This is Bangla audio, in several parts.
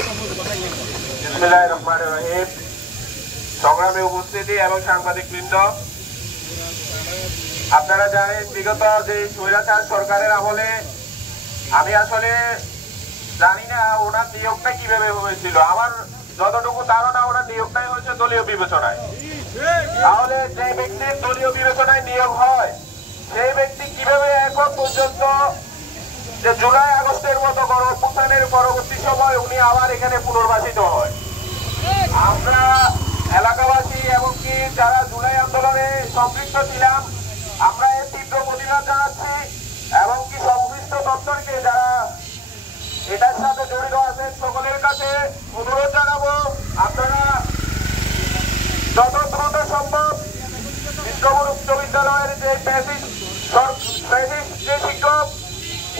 বিসমিল্লাহির রহমানির রহিম। সংগ্রামে উপস্থিতি এবং সাংবাদিকবৃন্দ, আপনারা জানেন বিগত যে স্বৈরাচার সরকারের আমলে আমি আসলে জানি না ওনার নিয়োগটা কিভাবে হয়েছিল। আমার যতটুকু ধারণা ওনার নিয়োগটাই হয়েছে দলীয় বিবেচনায়। তাহলে যে ব্যক্তির দলীয় বিবেচনায় নিয়োগ হয় সেই ব্যক্তি কিভাবে এখন পর্যন্ত যে জুলাই আগস্টের মতো গণঅভ্যুত্থানের পরবর্তী সময় উনি আবার এখানে পুনর্বাসিত হয়। আমরা এলাকাবাসী এবং কি যারা জুলাই আন্দোলনে সম্পৃক্ত ছিলাম আমরা এর তীব্র প্রতিবাদ জানাচ্ছি এবং কি সংশ্লিষ্ট দপ্তরকে যারা এটার সাথে জড়িত আছেন সকলের কাছে অনুরোধ জানাবো, আপনারা যত দ্রুত সম্ভব বিশ্বপুর উচ্চ বিদ্যালয়ের যে যে শিক্ষক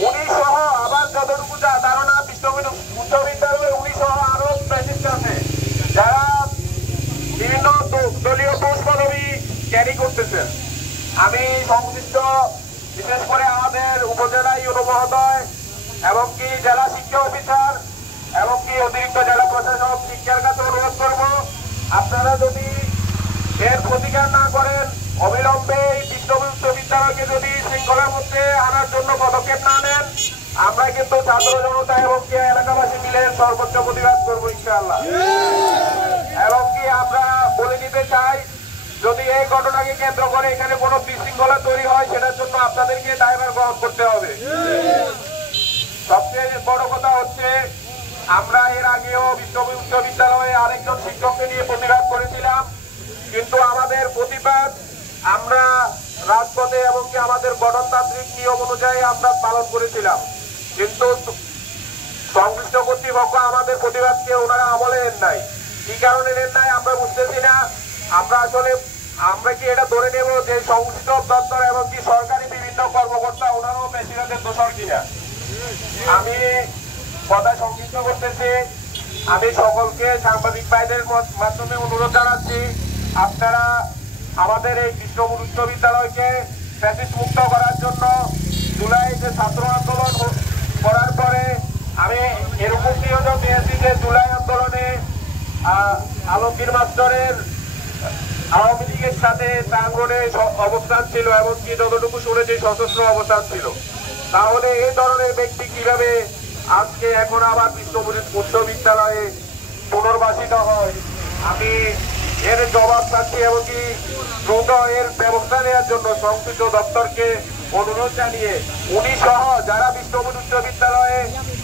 উনি সহ আবার যতটুকু ধারণা বিশ্বপুর উচ্চ বিদ্যালয়ে উনি সহ আরো প্রেসিডেন্ট আছে যারা বিভিন্ন দলীয় পোস্ট পদবি ক্যারি করতেছেন। আমি সংশ্লিষ্ট বিশেষ করে আমাদের উপজেলা ইউনো মহোদয় এবং কি জেলা শিক্ষা অফিসার এবং কি অতিরিক্ত জেলা প্রশাসক শিক্ষার কাছে অনুরোধ করবো, আপনারা যদি এর প্রতিকার না করেন অবিলম্বে এই বিশ্ববিদ্যালয়কে যদি শৃঙ্খলার মধ্যে আনার জন্য পদক্ষেপ না নেন আমরা কিন্তু ছাত্র জনতা এবং কি এলাকাবাসী মিলে সর্বোচ্চ প্রতিবাদ করবো ইনশাআল্লাহ। এবং কি আমরা বলে দিতে চাই, যদি এই ঘটনাকে কেন্দ্র করে এখানে কোনো বিশৃঙ্খলা তৈরি হয় সেটার জন্য আপনাদেরকে দায়ভার গ্রহণ করতে হবে। সবচেয়ে বড় কথা হচ্ছে আমরা এর আগেও বিশ্ববিদ্যালয়ে আরেকজন শিক্ষককে নিয়ে প্রতিবাদ করেছিলাম, কিন্তু আমাদের প্রতিবাদ আমরা রাজপথে এবং কি আমাদের গণতান্ত্রিক নিয়ম অনুযায়ী আমরা পালন করেছিলাম, কিন্তু সংশ্লিষ্ট কর্তৃপক্ষ আমাদের প্রতিবাদকে ওনারা আমলে নেন নাই। কি কারণে নেন নাই আমরা বুঝতেছি না। আমরা কি এটা ধরে নেব যে সংশ্লিষ্ট দপ্তর এবং কি সরকারি বিভিন্ন কর্মকর্তা ওনারাও বেশিরভাগের দোষর কিনা? আমি কথা সংক্ষিপ্ত করতেছি। আমি সকলকে সাংবাদিক ভাইদের মাধ্যমে অনুরোধ জানাচ্ছি, আপনারা আমাদের এই বিশ্বপুর উচ্চ বিদ্যালয়কে ফ্যাসিস্ট মুক্ত করার জন্য জুলাই যে ছাত্র আন্দোলন করার পরে আমি এরকম নিয়োজন দিয়েছি যে জুলাই আন্দোলনে আলমগীর মাস্টারের আওয়ামী লীগের সাথে প্রাঙ্গণে অবস্থান ছিল এবং কি যতটুকু শুনেছি সশস্ত্র অবস্থান ছিল। তাহলে এই ধরনের ব্যক্তি কিভাবে আজকে এখন আবার বিশ্বপুর উচ্চ বিদ্যালয়ে পুনর্বাসিত হয়? আমি এর জবাব চাচ্ছি এবং কি দ্রুত এর ব্যবস্থা নেওয়ার জন্য সংশ্লিষ্ট দপ্তরকে অনুরোধ জানিয়ে উনি সহ যারা বিশ্বপুর উচ্চ বিদ্যালয়ে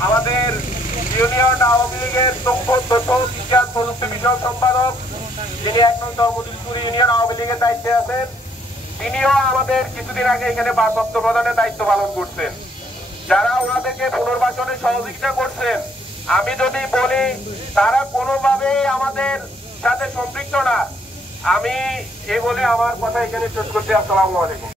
আমাদের ইউনিয়ন আওয়ামী লীগের তথ্য বিজ্ঞান প্রযুক্তি বিষয়ক সম্পাদক যিনি এখন চরমদিপুর ইউনিয়ন আওয়ামী লীগের দায়িত্বে আছেন, তিনিও আমাদের কিছুদিন আগে এখানে ভারপ্রাপ্ত প্রধানের দায়িত্ব পালন করছেন। যারা ওনাদেরকে পুনর্বাসনে সহযোগিতা করছেন, আমি যদি বলি তারা কোনোভাবেই আমাদের সাথে সম্পৃক্ত না। আমি এই বলে আমার কথা এখানে শেষ করছি। আসসালামু আলাইকুম।